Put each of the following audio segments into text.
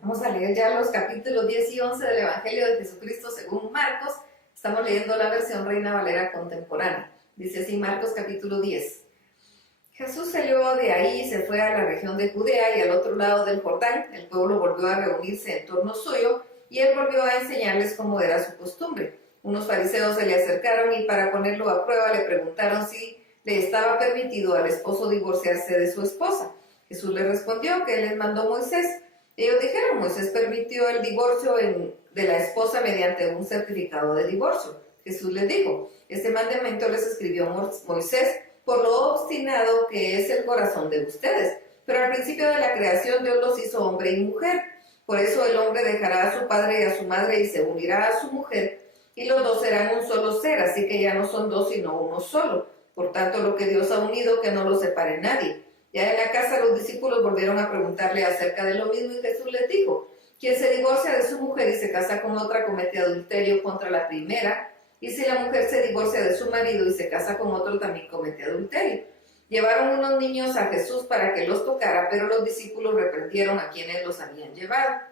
Vamos a leer ya los capítulos 10 y 11 del Evangelio de Jesucristo según Marcos. Estamos leyendo la versión Reina Valera contemporánea. Dice así Marcos capítulo 10. Jesús salió de ahí y se fue a la región de Judea y al otro lado del Jordán. El pueblo volvió a reunirse en torno suyo y él volvió a enseñarles cómo era su costumbre. Unos fariseos se le acercaron y para ponerlo a prueba le preguntaron si le estaba permitido al esposo divorciarse de su esposa. Jesús les respondió que él les mandó Moisés. Ellos dijeron, Moisés permitió el divorcio de la esposa mediante un certificado de divorcio. Jesús les dijo, este mandamiento les escribió Moisés por lo obstinado que es el corazón de ustedes. Pero al principio de la creación Dios los hizo hombre y mujer. Por eso el hombre dejará a su padre y a su madre y se unirá a su mujer, y los dos serán un solo ser, así que ya no son dos sino uno solo. Por tanto, lo que Dios ha unido, que no lo separe nadie. Ya en la casa los discípulos volvieron a preguntarle acerca de lo mismo y Jesús les dijo, quien se divorcia de su mujer y se casa con otra comete adulterio contra la primera, y si la mujer se divorcia de su marido y se casa con otro también comete adulterio. Llevaron unos niños a Jesús para que los tocara, pero los discípulos reprendieron a quienes los habían llevado.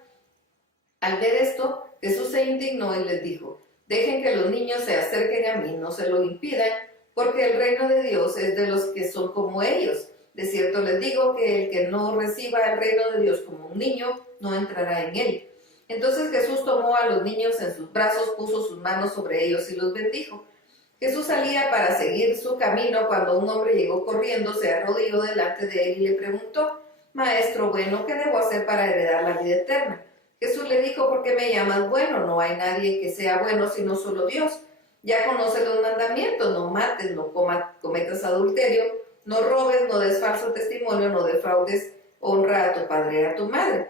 Al ver esto, Jesús se indignó y les dijo, dejen que los niños se acerquen a mí, no se lo impidan, porque el reino de Dios es de los que son como ellos. De cierto les digo que el que no reciba el reino de Dios como un niño, no entrará en él. Entonces Jesús tomó a los niños en sus brazos, puso sus manos sobre ellos y los bendijo. Jesús salía para seguir su camino cuando un hombre llegó corriendo, se arrodilló delante de él y le preguntó, Maestro bueno, ¿qué debo hacer para heredar la vida eterna? Jesús le dijo, ¿por qué me llamas bueno? No hay nadie que sea bueno sino solo Dios. Ya conoce los mandamientos, no mates, no cometas adulterio, no robes, no des falso testimonio, no defraudes, honra a tu padre y a tu madre.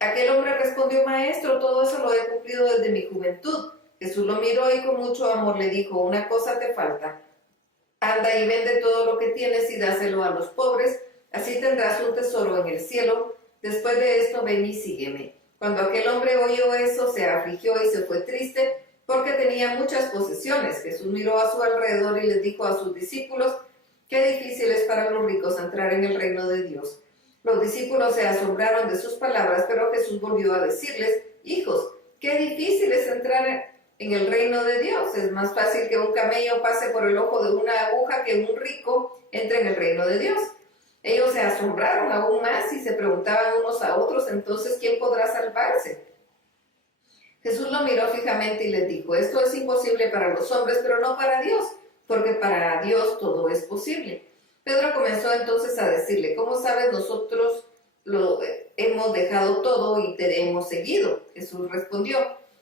Aquel hombre respondió, Maestro, todo eso lo he cumplido desde mi juventud. Jesús lo miró y con mucho amor le dijo, una cosa te falta. Anda y vende todo lo que tienes y dáselo a los pobres, así tendrás un tesoro en el cielo. Después de esto ven y sígueme. Cuando aquel hombre oyó eso, se afligió y se fue triste, porque tenía muchas posesiones. Jesús miró a su alrededor y les dijo a sus discípulos, qué difícil es para los ricos entrar en el reino de Dios. Los discípulos se asombraron de sus palabras, pero Jesús volvió a decirles, hijos, qué difícil es entrar en el reino de Dios. Es más fácil que un camello pase por el ojo de una aguja que un rico entre en el reino de Dios. Ellos se asombraron aún más y se preguntaban unos a otros, entonces, ¿quién podrá salvarse? Jesús lo miró fijamente y les dijo, esto es imposible para los hombres, pero no para Dios, porque para Dios todo es posible. Pedro comenzó entonces a decirle, ¿cómo sabes? Nosotros lo hemos dejado todo y te hemos seguido. Jesús respondió,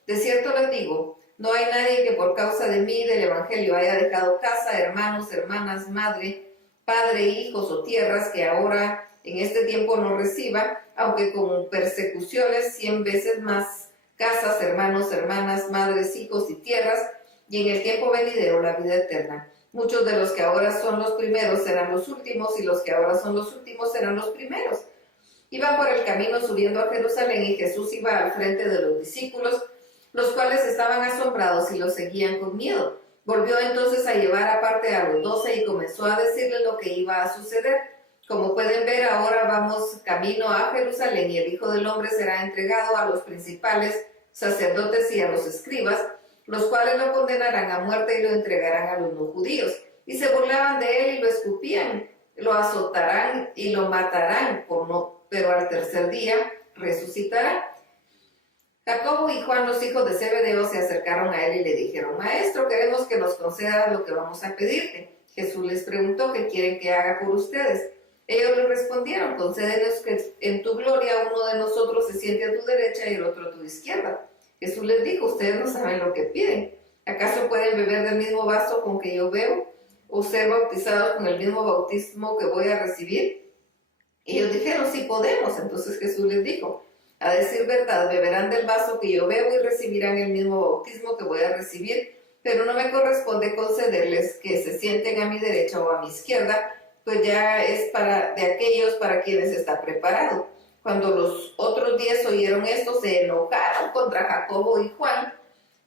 de cierto les digo, no hay nadie que por causa de mí y del Evangelio haya dejado casa, hermanos, hermanas, madre, padre, hijos o tierras que ahora en este tiempo no reciba, aunque con persecuciones 100 veces más, casas, hermanos, hermanas, madres, hijos y tierras, y en el tiempo venidero la vida eterna. Muchos de los que ahora son los primeros serán los últimos, y los que ahora son los últimos serán los primeros. Iban por el camino subiendo a Jerusalén, y Jesús iba al frente de los discípulos, los cuales estaban asombrados y lo seguían con miedo. Volvió entonces a llevar aparte a los 12 y comenzó a decirles lo que iba a suceder. Como pueden ver, ahora vamos camino a Jerusalén y el Hijo del Hombre será entregado a los principales sacerdotes y a los escribas, los cuales lo condenarán a muerte y lo entregarán a los no judíos. Y se burlaban de él y lo escupían, lo azotarán y lo matarán, pero al tercer día resucitará. Jacobo y Juan, los hijos de Zebedeo, se acercaron a él y le dijeron, Maestro, queremos que nos concedas lo que vamos a pedirte. Jesús les preguntó, ¿qué quieren que haga por ustedes? Ellos le respondieron, concédenos que en tu gloria uno de nosotros se siente a tu derecha y el otro a tu izquierda. Jesús les dijo, ustedes no saben lo que piden. ¿Acaso pueden beber del mismo vaso con que yo bebo? ¿O ser bautizados con el mismo bautismo que voy a recibir? Ellos dijeron, sí podemos. Entonces Jesús les dijo, a decir verdad, beberán del vaso que yo bebo y recibirán el mismo bautismo que voy a recibir, pero no me corresponde concederles que se sienten a mi derecha o a mi izquierda, pues ya es de aquellos para quienes está preparado. Cuando los otros 10 oyeron esto, se enojaron contra Jacobo y Juan,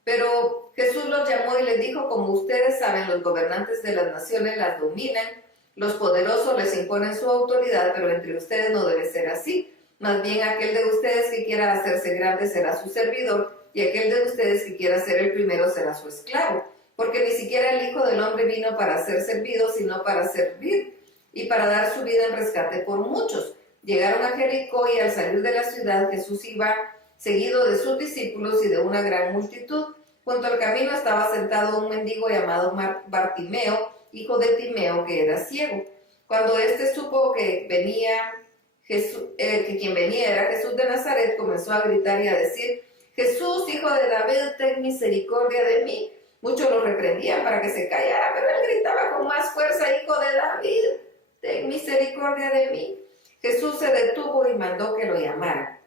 pero Jesús los llamó y les dijo, como ustedes saben, los gobernantes de las naciones las dominan, los poderosos les imponen su autoridad, pero entre ustedes no debe ser así. Más bien aquel de ustedes que quiera hacerse grande será su servidor, y aquel de ustedes que quiera ser el primero será su esclavo. Porque ni siquiera el Hijo del Hombre vino para ser servido, sino para servir, y para dar su vida en rescate por muchos. Llegaron a Jericó, y al salir de la ciudad, Jesús iba seguido de sus discípulos y de una gran multitud. Junto al camino estaba sentado un mendigo llamado Bartimeo, hijo de Timeo, que era ciego. Cuando éste supo que quien venía era Jesús de Nazaret, comenzó a gritar y a decir: Jesús, hijo de David, ten misericordia de mí. Muchos lo reprendían para que se callara, pero él gritaba con más fuerza: Hijo de David, ten misericordia de mí. Jesús se detuvo y mandó que lo llamaran.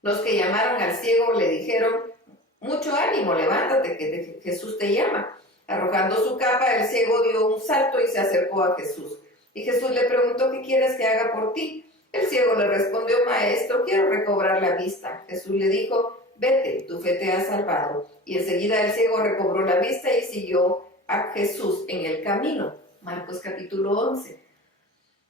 Los que llamaron al ciego le dijeron: mucho ánimo, levántate, que Jesús te llama. Arrojando su capa, el ciego dio un salto y se acercó a Jesús. Y Jesús le preguntó: ¿qué quieres que haga por ti? El ciego le respondió: Maestro, quiero recobrar la vista. Jesús le dijo: vete, tu fe te ha salvado. Y enseguida el ciego recobró la vista y siguió a Jesús en el camino. Marcos capítulo 11.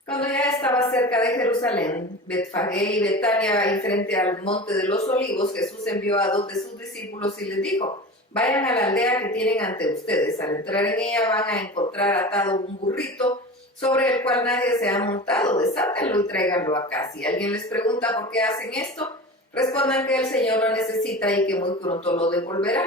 Cuando ya estaba cerca de Jerusalén, Betfagé y Betania, y frente al monte de los olivos, Jesús envió a 2 de sus discípulos y les dijo: vayan a la aldea que tienen ante ustedes. Al entrar en ella van a encontrar atado un burrito sobre el cual nadie se ha montado. Desátenlo y tráiganlo acá. Si alguien les pregunta por qué hacen esto, respondan que el Señor lo necesita y que muy pronto lo devolverá.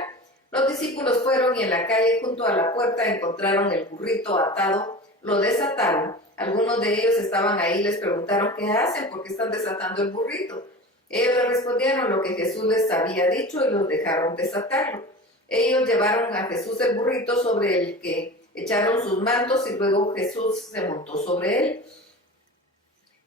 Los discípulos fueron y en la calle junto a la puerta encontraron el burrito atado, lo desataron. Algunos de ellos estaban ahí y les preguntaron: ¿qué hacen? ¿Por qué están desatando el burrito? Ellos le respondieron lo que Jesús les había dicho y los dejaron desatarlo. Ellos llevaron a Jesús el burrito sobre el que echaron sus mantos y luego Jesús se montó sobre él.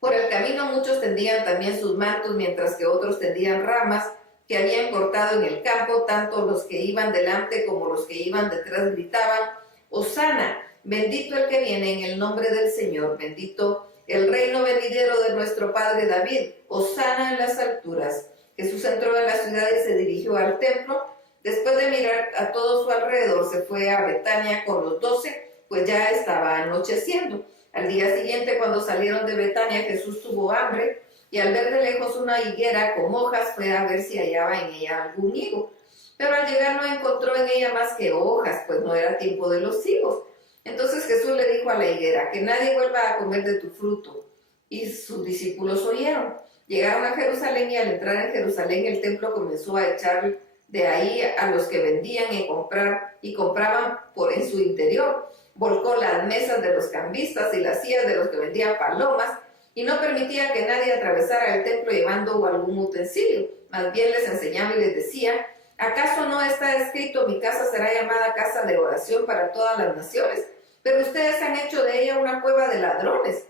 Por el camino muchos tendían también sus mantos, mientras que otros tendían ramas que habían cortado en el campo. Tanto los que iban delante como los que iban detrás gritaban: Hosana, bendito el que viene en el nombre del Señor, bendito el reino venidero de nuestro padre David, hosana en las alturas. Jesús entró en la ciudad y se dirigió al templo. Después de mirar a todo su alrededor, se fue a Betania con los 12, pues ya estaba anocheciendo. Al día siguiente, cuando salieron de Betania, Jesús tuvo hambre, y al ver de lejos una higuera con hojas, fue a ver si hallaba en ella algún higo. Pero al llegar no encontró en ella más que hojas, pues no era tiempo de los higos. Entonces Jesús le dijo a la higuera: que nadie vuelva a comer de tu fruto. Y sus discípulos oyeron. Llegaron a Jerusalén, y al entrar en Jerusalén el templo comenzó a echar de ahí a los que vendían y compraban en su interior. Volcó las mesas de los cambistas y las sillas de los que vendían palomas, y no permitía que nadie atravesara el templo llevando algún utensilio. Más bien les enseñaba y les decía: ¿acaso no está escrito: mi casa será llamada casa de oración para todas las naciones? Pero ustedes han hecho de ella una cueva de ladrones.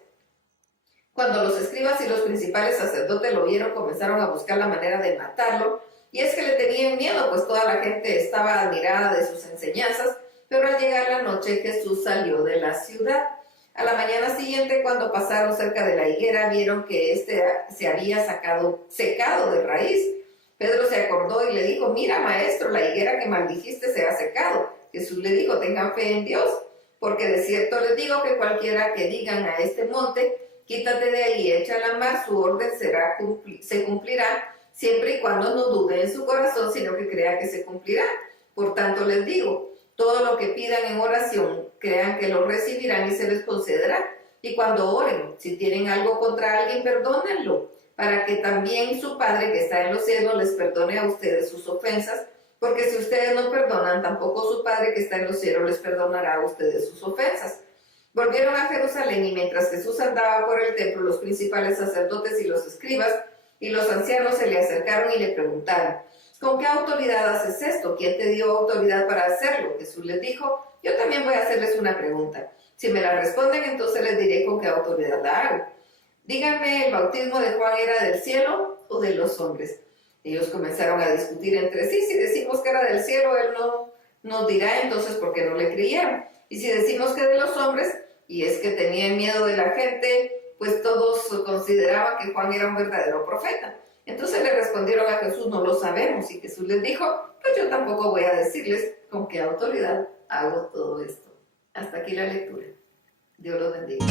Cuando los escribas y los principales sacerdotes lo vieron, comenzaron a buscar la manera de matarlo, y es que le tenían miedo, pues toda la gente estaba admirada de sus enseñanzas. Pero al llegar la noche, Jesús salió de la ciudad. A la mañana siguiente, cuando pasaron cerca de la higuera, vieron que éste se había secado de raíz. Pedro se acordó y le dijo: mira, maestro, la higuera que maldijiste se ha secado. Jesús le dijo: tengan fe en Dios, porque de cierto les digo que cualquiera que digan a este monte: quítate de ahí, echa a la mar, su orden se cumplirá, siempre y cuando no dude en su corazón, sino que crea que se cumplirá. Por tanto les digo, todo lo que pidan en oración, crean que lo recibirán y se les concederá. Y cuando oren, si tienen algo contra alguien, perdónenlo, para que también su Padre que está en los cielos les perdone a ustedes sus ofensas, porque si ustedes no perdonan, tampoco su Padre que está en los cielos les perdonará a ustedes sus ofensas. Volvieron a Jerusalén, y mientras Jesús andaba por el templo, los principales sacerdotes y los escribas y los ancianos se le acercaron y le preguntaron: ¿con qué autoridad haces esto? ¿Quién te dio autoridad para hacerlo? Jesús les dijo: yo también voy a hacerles una pregunta. Si me la responden, entonces les diré con qué autoridad la hago. Díganme, ¿el bautismo de Juan era del cielo o de los hombres? Ellos comenzaron a discutir entre sí: si decimos que era del cielo, él no nos dirá entonces por qué no le creyeron. Y si decimos que de los hombres, y es que tenían miedo de la gente, pues todos consideraban que Juan era un verdadero profeta. Entonces le respondieron a Jesús: no lo sabemos. Y Jesús les dijo: pues yo tampoco voy a decirles con qué autoridad hago todo esto. Hasta aquí la lectura. Dios los bendiga.